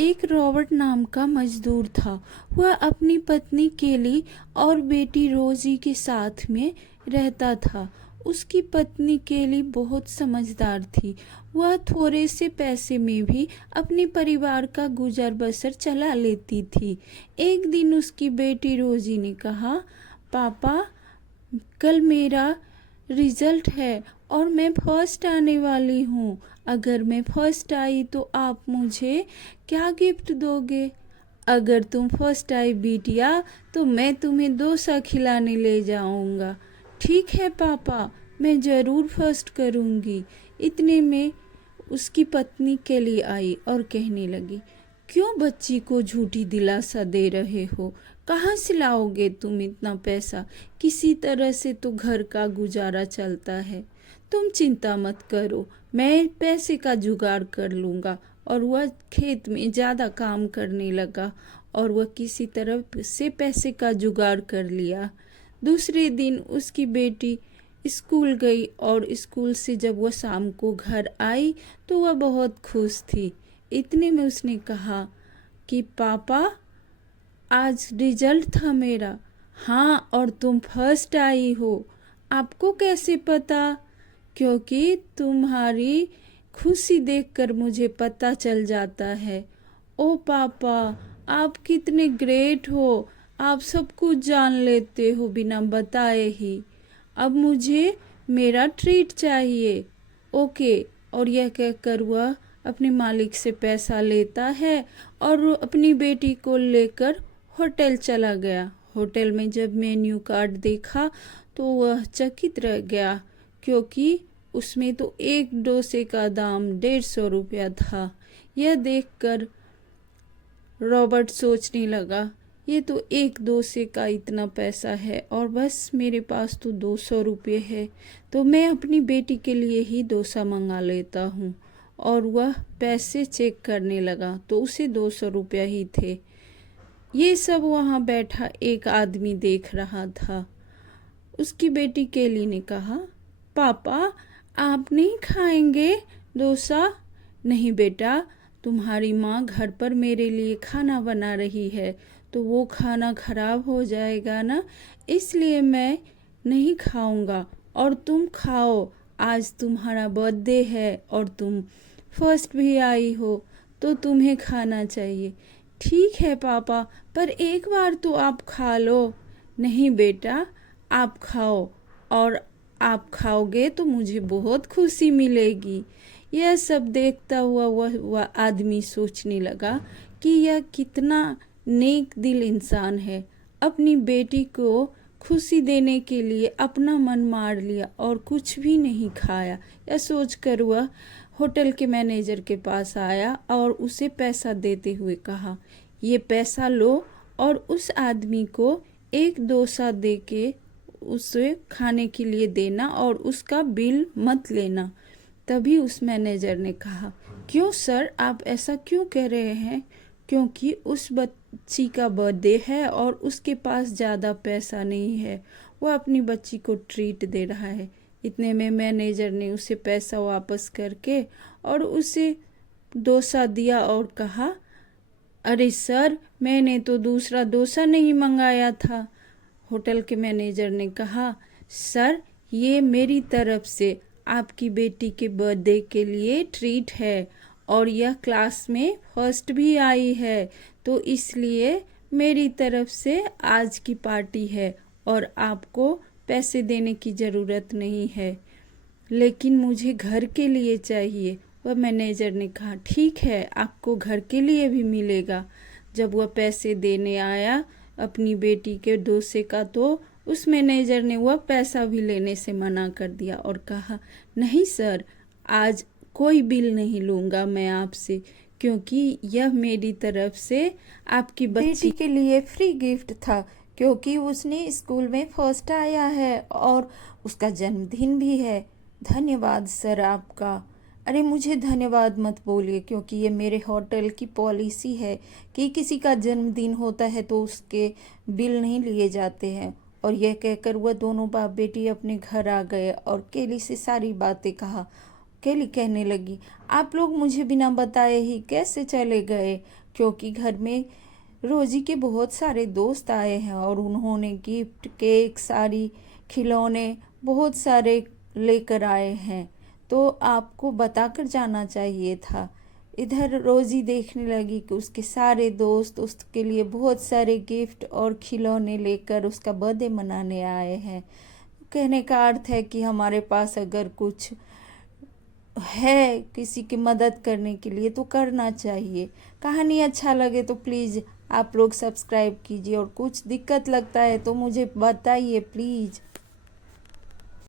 एक रॉबर्ट नाम का मजदूर था। वह अपनी पत्नी केली और बेटी रोजी के साथ में रहता था। उसकी पत्नी केली बहुत समझदार थी। वह थोड़े से पैसे में भी अपने परिवार का गुजर बसर चला लेती थी। एक दिन उसकी बेटी रोजी ने कहा, पापा, कल मेरा रिजल्ट है और मैं फर्स्ट आने वाली हूँ। अगर मैं फर्स्ट आई तो आप मुझे क्या गिफ्ट दोगे? अगर तुम फर्स्ट आई बिटिया तो मैं तुम्हें डोसा खिलाने ले जाऊंगा। ठीक है पापा, मैं ज़रूर फर्स्ट करूंगी। इतने में उसकी पत्नी के लिए आई और कहने लगी, क्यों बच्ची को झूठी दिलासा दे रहे हो? कहाँ से लाओगे तुम इतना पैसा? किसी तरह से तो घर का गुजारा चलता है। तुम चिंता मत करो, मैं पैसे का जुगाड़ कर लूँगा। और वह खेत में ज़्यादा काम करने लगा और वह किसी तरह से पैसे का जुगाड़ कर लिया। दूसरे दिन उसकी बेटी स्कूल गई और स्कूल से जब वह शाम को घर आई तो वह बहुत खुश थी। इतने में उसने कहा कि पापा, आज रिजल्ट था मेरा। हाँ, और तुम फर्स्ट आई हो। आपको कैसे पता? क्योंकि तुम्हारी खुशी देखकर मुझे पता चल जाता है। ओ पापा, आप कितने ग्रेट हो। आप सब कुछ जान लेते हो बिना बताए ही। अब मुझे मेरा ट्रीट चाहिए। ओके। और यह कहकर वह अपने मालिक से पैसा लेता है और अपनी बेटी को लेकर होटल चला गया। होटल में जब मेन्यू कार्ड देखा तो वह चकित रह गया, क्योंकि उसमें तो एक डोसे का दाम 150 रुपया था। यह देखकर रॉबर्ट सोचने लगा, ये तो एक डोसे का इतना पैसा है और बस मेरे पास तो 200 रुपये है, तो मैं अपनी बेटी के लिए ही डोसा मंगा लेता हूँ। और वह पैसे चेक करने लगा तो उसे 200 रुपया ही थे। ये सब वहाँ बैठा एक आदमी देख रहा था। उसकी बेटी केली ने कहा, पापा, आप नहीं खाएंगे डोसा? नहीं बेटा, तुम्हारी माँ घर पर मेरे लिए खाना बना रही है, तो वो खाना खराब हो जाएगा ना, इसलिए मैं नहीं खाऊंगा। और तुम खाओ, आज तुम्हारा बर्थडे है और तुम फर्स्ट भी आई हो, तो तुम्हें खाना चाहिए। ठीक है पापा, पर एक बार तो आप खा लो। नहीं बेटा, आप खाओ, और आप खाओगे तो मुझे बहुत खुशी मिलेगी। यह सब देखता हुआ वह आदमी सोचने लगा कि यह कितना नेक दिल इंसान है। अपनी बेटी को खुशी देने के लिए अपना मन मार लिया और कुछ भी नहीं खाया। यह सोचकर वह होटल के मैनेजर के पास आया और उसे पैसा देते हुए कहा, ये पैसा लो और उस आदमी को एक डोसा दे के उसे खाने के लिए देना और उसका बिल मत लेना। तभी उस मैनेजर ने कहा, क्यों सर, आप ऐसा क्यों कह रहे हैं? क्योंकि उस बच्ची का बर्थडे है और उसके पास ज़्यादा पैसा नहीं है, वह अपनी बच्ची को ट्रीट दे रहा है। इतने में मैनेजर ने उसे पैसा वापस करके और उसे डोसा दिया और कहा, अरे सर, मैंने तो दूसरा डोसा नहीं मंगाया था। होटल के मैनेजर ने कहा, सर, ये मेरी तरफ से आपकी बेटी के बर्थडे के लिए ट्रीट है और यह क्लास में फर्स्ट भी आई है, तो इसलिए मेरी तरफ से आज की पार्टी है और आपको पैसे देने की ज़रूरत नहीं है, लेकिन मुझे घर के लिए चाहिए। वह मैनेजर ने कहा, ठीक है, आपको घर के लिए भी मिलेगा। जब वह पैसे देने आया अपनी बेटी के डोसे का, तो उस मैनेजर ने वह पैसा भी लेने से मना कर दिया और कहा, नहीं सर, आज कोई बिल नहीं लूँगा मैं आपसे, क्योंकि यह मेरी तरफ से आपकी बेटी के लिए फ्री गिफ्ट था, क्योंकि उसने स्कूल में फर्स्ट आया है और उसका जन्मदिन भी है। धन्यवाद सर आपका। अरे मुझे धन्यवाद मत बोलिए, क्योंकि ये मेरे होटल की पॉलिसी है कि किसी का जन्मदिन होता है तो उसके बिल नहीं लिए जाते हैं। और यह कहकर वह दोनों बाप बेटी अपने घर आ गए और केली से सारी बातें कहा। केली कहने लगी, आप लोग मुझे बिना बताए ही कैसे चले गए? क्योंकि घर में रोजी के बहुत सारे दोस्त आए हैं और उन्होंने गिफ्ट, केक, साड़ी, खिलौने बहुत सारे लेकर आए हैं, तो आपको बताकर जाना चाहिए था। इधर रोजी देखने लगी कि उसके सारे दोस्त उसके लिए बहुत सारे गिफ्ट और खिलौने लेकर उसका बर्थडे मनाने आए हैं। कहने का अर्थ है कि हमारे पास अगर कुछ है किसी की मदद करने के लिए तो करना चाहिए। कहानी अच्छा लगे तो प्लीज़ आप लोग सब्सक्राइब कीजिए, और कुछ दिक्कत लगता है तो मुझे बताइए प्लीज़।